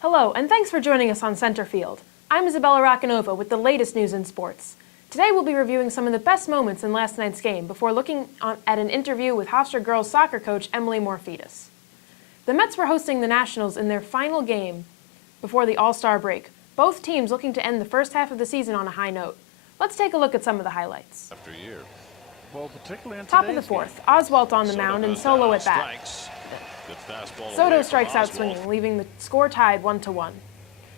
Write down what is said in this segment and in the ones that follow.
Hello, and thanks for joining us on Center Field. I'm Isabella Racanova with the latest news in sports. Today we'll be reviewing some of the best moments in last night's game before looking at an interview with Hofstra girls soccer coach Emily Morfitas. The Mets were hosting the Nationals in their final game before the All-Star break, both teams looking to end the first half of the season on a high note. Let's take a look at some of the highlights. After a year. Well, particularly Top of the fourth, Oswalt on the mound and Solo at bat. Soto strikes out swinging, leaving the score tied 1-1.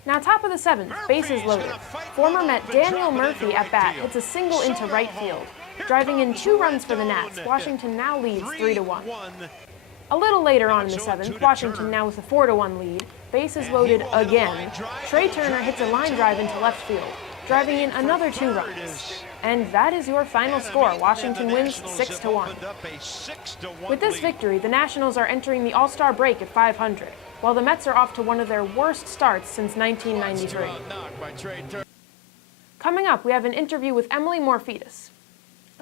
Now top of the seventh, bases loaded. Former Met Daniel Murphy at bat hits a single into right field, driving in 2 runs for the Nats. Washington now leads 3-1. A little later on in the seventh, Washington now with a 4-1 lead. Bases loaded again. Trey Turner hits a line drive into left field, driving in another 2 runs. And that is your final score. Washington wins 6-1. With this victory, the Nationals are entering the All-Star break at 500, while the Mets are off to one of their worst starts since 1993. Coming up, we have an interview with Emily Morfitas,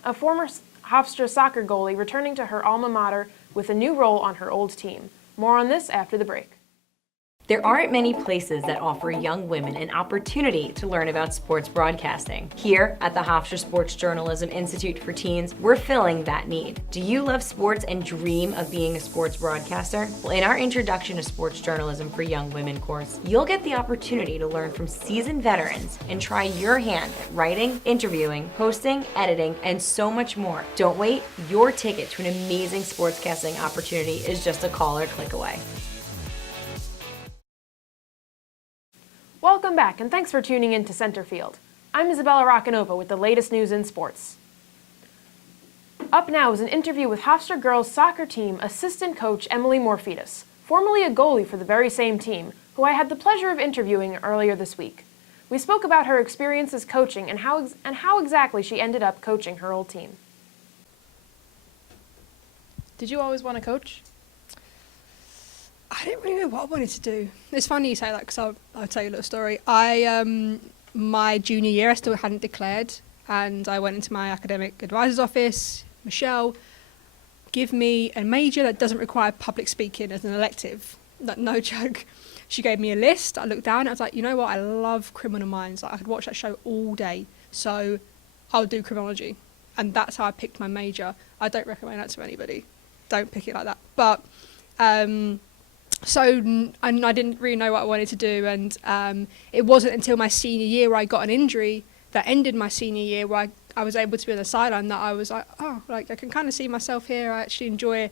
a former Hofstra soccer goalie returning to her alma mater with a new role on her old team. More on this after the break. There aren't many places that offer young women an opportunity to learn about sports broadcasting. Here at the Hofstra Sports Journalism Institute for Teens, we're filling that need. Do you love sports and dream of being a sports broadcaster? Well, in our Introduction to Sports Journalism for Young Women course, you'll get the opportunity to learn from seasoned veterans and try your hand at writing, interviewing, hosting, editing, and so much more. Don't wait. Your ticket to an amazing sportscasting opportunity is just a call or click away. Welcome back, and thanks for tuning in to Center Field. I'm Isabella Racanova with the latest news in sports. Up now is an interview with Hofstra girls soccer team assistant coach Emily Morfitas, formerly a goalie for the very same team, who I had the pleasure of interviewing earlier this week. We spoke about her experiences coaching and how exactly she ended up coaching her old team. Did you always want to coach? I didn't really know what I wanted to do. It's funny you say that because I'll tell you a little story. My junior year, I still hadn't declared, and I went into my academic advisor's office. Michelle, give me a major that doesn't require public speaking as an elective. No joke. She gave me a list. I looked down and I was like, you know what? I love Criminal Minds. I could watch that show all day. So I'll do criminology. And that's how I picked my major. I don't recommend that to anybody. Don't pick it like that. But So I didn't really know what I wanted to do, and it wasn't until my senior year where I got an injury that ended my senior year where I was able to be on the sideline that I was like, oh, like I can kind of see myself here. I actually enjoy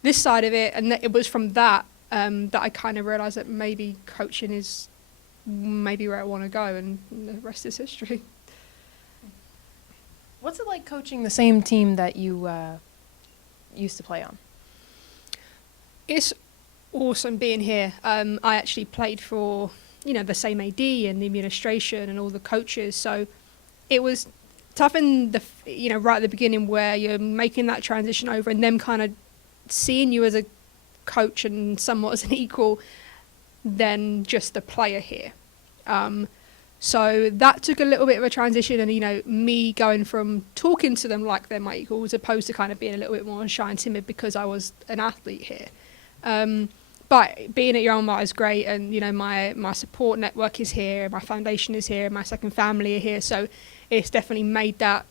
this side of it, and it was from that that I kind of realised that maybe coaching is maybe where I want to go, and the rest is history. What's it like coaching the same team that you used to play on? It's awesome being here. I actually played for, the same AD and the administration and all the coaches. So it was tough in the, right at the beginning where you're making that transition over and them kind of seeing you as a coach and somewhat as an equal than just a player here. So that took a little bit of a transition, and, me going from talking to them like they're my equal as opposed to kind of being a little bit more shy and timid because I was an athlete here. But being at your alma mater is great, and my support network is here, my foundation is here, my second family are here, so it's definitely made that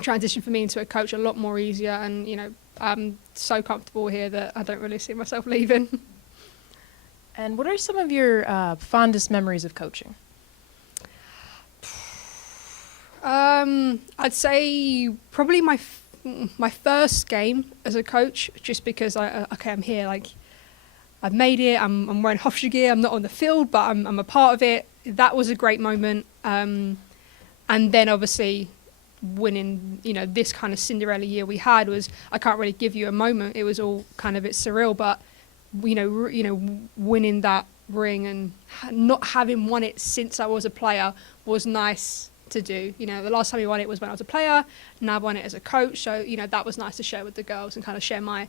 transition for me into a coach a lot more easier, and I'm so comfortable here that I don't really see myself leaving. And what are some of your fondest memories of coaching? I'd say probably my first game as a coach, just because I'm here, I've made it, I'm wearing Hofstra gear, I'm not on the field, but I'm a part of it. That was a great moment. And then obviously winning, this kind of Cinderella year we had was, I can't really give you a moment. It was all kind of a bit surreal, but, winning that ring and not having won it since I was a player was nice to do. The last time we won it was when I was a player, now I've won it as a coach, so that was nice to share with the girls and kind of share my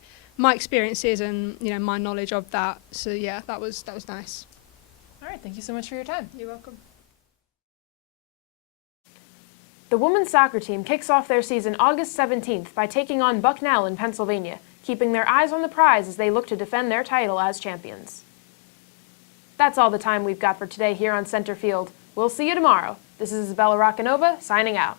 experiences and my knowledge of that. So yeah, that was nice. All right, thank you so much for your time. You're welcome. The women's soccer team kicks off their season August 17th by taking on Bucknell in Pennsylvania, keeping their eyes on the prize as they look to defend their title as champions. That's all the time we've got for today here on Center Field. We'll see you tomorrow. This is Isabella Roccanova signing out.